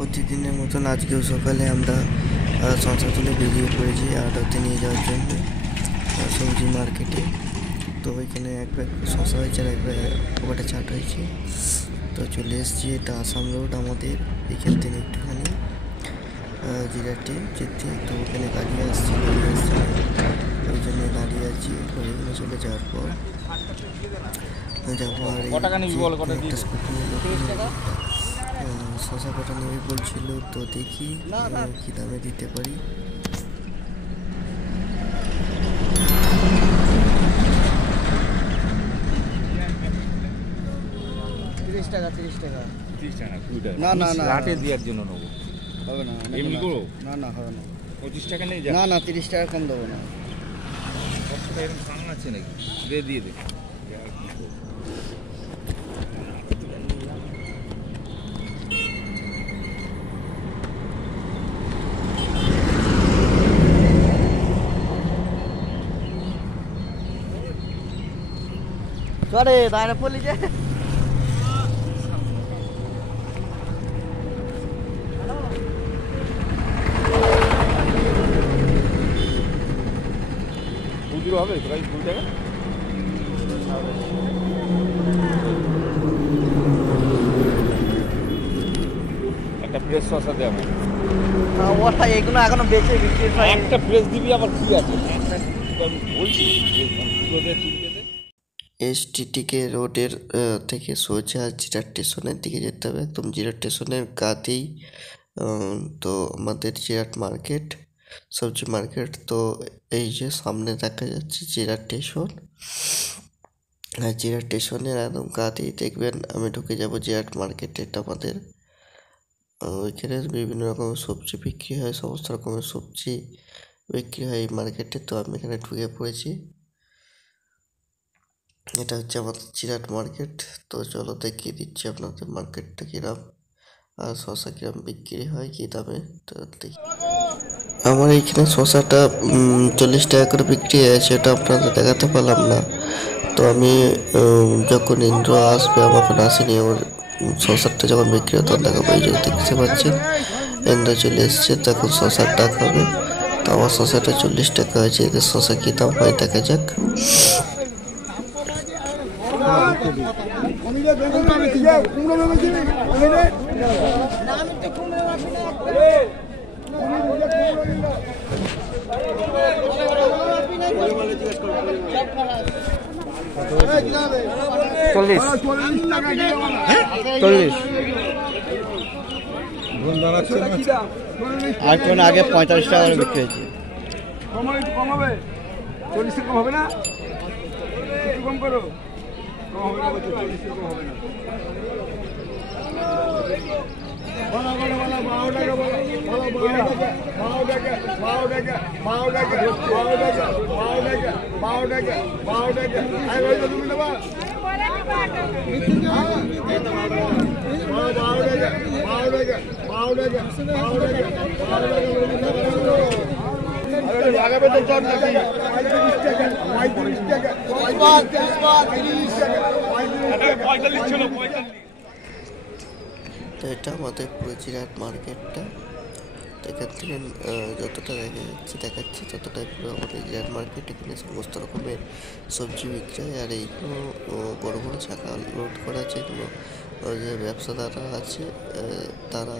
প্রতিদিনের মতন আজকেও সকালে আমরা শশা তুলে বেরিয়ে পড়েছি আড়তে নিয়ে যাওয়ার জন্য সবজি মার্কেটে। তো ওইখানে এক ব্যাগ শশা হয়েছে আর এক ব্যাগ ওটা চাট হয়েছে। তো চলে এসেছি, এটা আসাম রোড আমাদের এখান থেকে একটুখানি জিরাটে যেতে। তো ওখানে গাড়ি আসছে ওই জন্য দাঁড়িয়ে আছি। ওইখানে চলে যাওয়ার পর যাবো আর একটা স্কুটি শশা কটা নেবে বলছিল, তো দেখি কী দামে দিতে পারি। টাকা 30 টাকা না না না রাটে দেওয়ার জন্য নেবো, হবে না, এমনি করো না না হবে না, 25 টাকা নেই না না 30 টাকা কম দেবো না। এরকম সামান আছে নাকি? দিয়ে দে। চলে বাইরে পড়লি যে বুঝলো হবে প্রায় 2 টাকা। একটা ফ্রেশ শসা দে আমার। ওটা এগুলো এখনো বেঁচে বিক্রি হয়। একটা ফ্রেশ দিবি আবার কি আছে? আমি বলছি এসটিটিকে রোডের থেকে সোজা জিরাট স্টেশনের দিকে যেতে হবে, একদম জিরাট স্টেশনের গাতেই তো আমাদের জিরাট মার্কেট, সবজি মার্কেট। তো এই যে সামনে দেখা যাচ্ছে জিরাট স্টেশন, আর জিরাট স্টেশনের একদম গাতেই দেখবেন আমি ঢুকে যাব জিরাট মার্কেটে। এটা আমাদের ওইখানে বিভিন্ন রকমের সবজি বিক্রি হয়, সমস্ত রকমের সবজি বিক্রি হয় এই মার্কেটে। তো আমি এখানে ঢুকে পড়েছি, এটা হচ্ছে আমাদের জিরাট মার্কেট। তো চলো দেখিয়ে দিচ্ছি আপনাদের মার্কেটটা কিরম আর শশা কিরম বিক্রি হয়, কী দামে। তো দেখি আমার এইখানে শশাটা 40 টাকা করে বিক্রি হয়েছে, এটা আপনাদের দেখাতে পারলাম না। তো আমি যখন ইন্দ্র আসবে, আমার এখন আসেনি, ওর শশারটা যখন বিক্রি হয় তখন দেখাবো। এই যে দেখতে পাচ্ছেন ইন্দ্র চলে এসছে, তখন শশার টাকা হবে। তো আমার শশাটা 40 টাকা হয়েছে, এদের শশা কী দাম হয় দেখা যাক। চল্লিশ আর কোন আগে 45 টাকা করে বিক্রি হয়েছে। কম হবে, 40 কম হবে না, একটু কম করো, কম হবে না, 40 কম হবে না। লাগাবে তো চল নাকি 35 টাকা 45 ছিল 45। তো এটা আমাদের পুরো জিরাট মার্কেটটা। তো এখান থেকে যতটা দেখাচ্ছি ততটাই পুরো আমাদের জিরাট মার্কেট। এখানে সমস্ত রকমের সবজি বিক্রি হয়, আর এইগুলো বড় বড় চাকা লোড করা যেগুলো যে ব্যবসাদাররা আছে তারা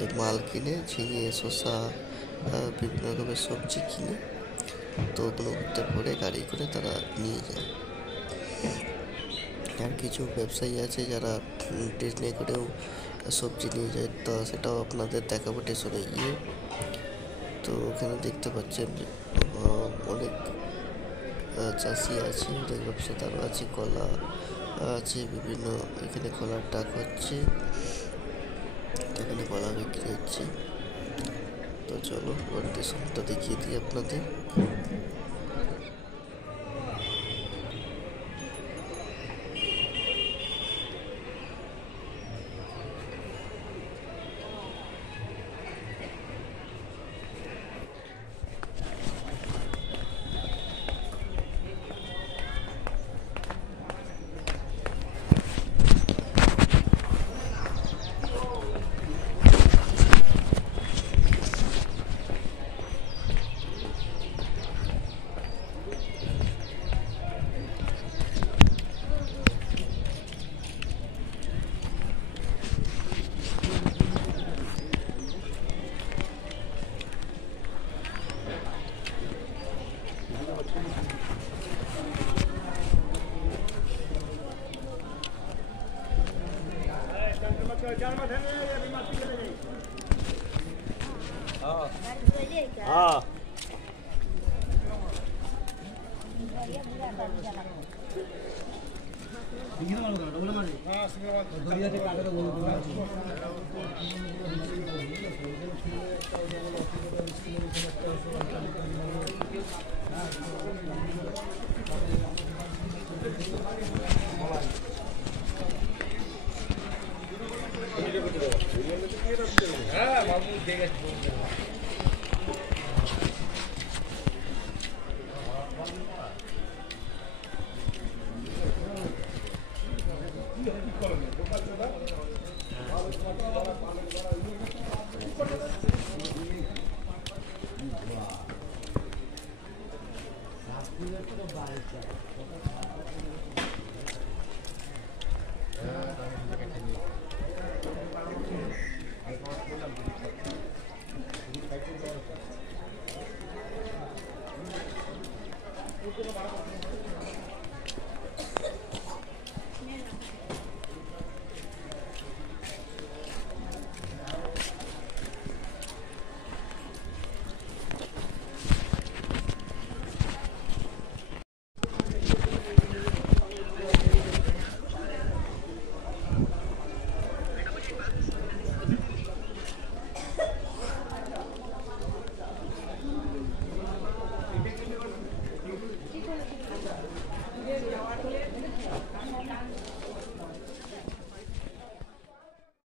এই মাল কিনে, ঝিঙে শসা বিভিন্ন রকমের সবজি কিনে, তো ওগুলো উঠতে পরে গাড়ি করে তারা নিয়ে যায়। আর কিছু ব্যবসায়ী আছে যারা ট্রেনে করেও সবজি নিয়ে যায়, তো সেটাও আপনাদের দেখাবো স্টেশনে গিয়ে। তো ওখানে দেখতে পাচ্ছেন অনেক চাষি আছে, অনেক ব্যবসাদারও আছে, কলা আছে বিভিন্ন, এখানে কলার ডাক হচ্ছে, এখানে কলা বিক্রি হচ্ছে। তো চলো স্টেশনটা দেখিয়ে দিই আপনাদের। বাড়ি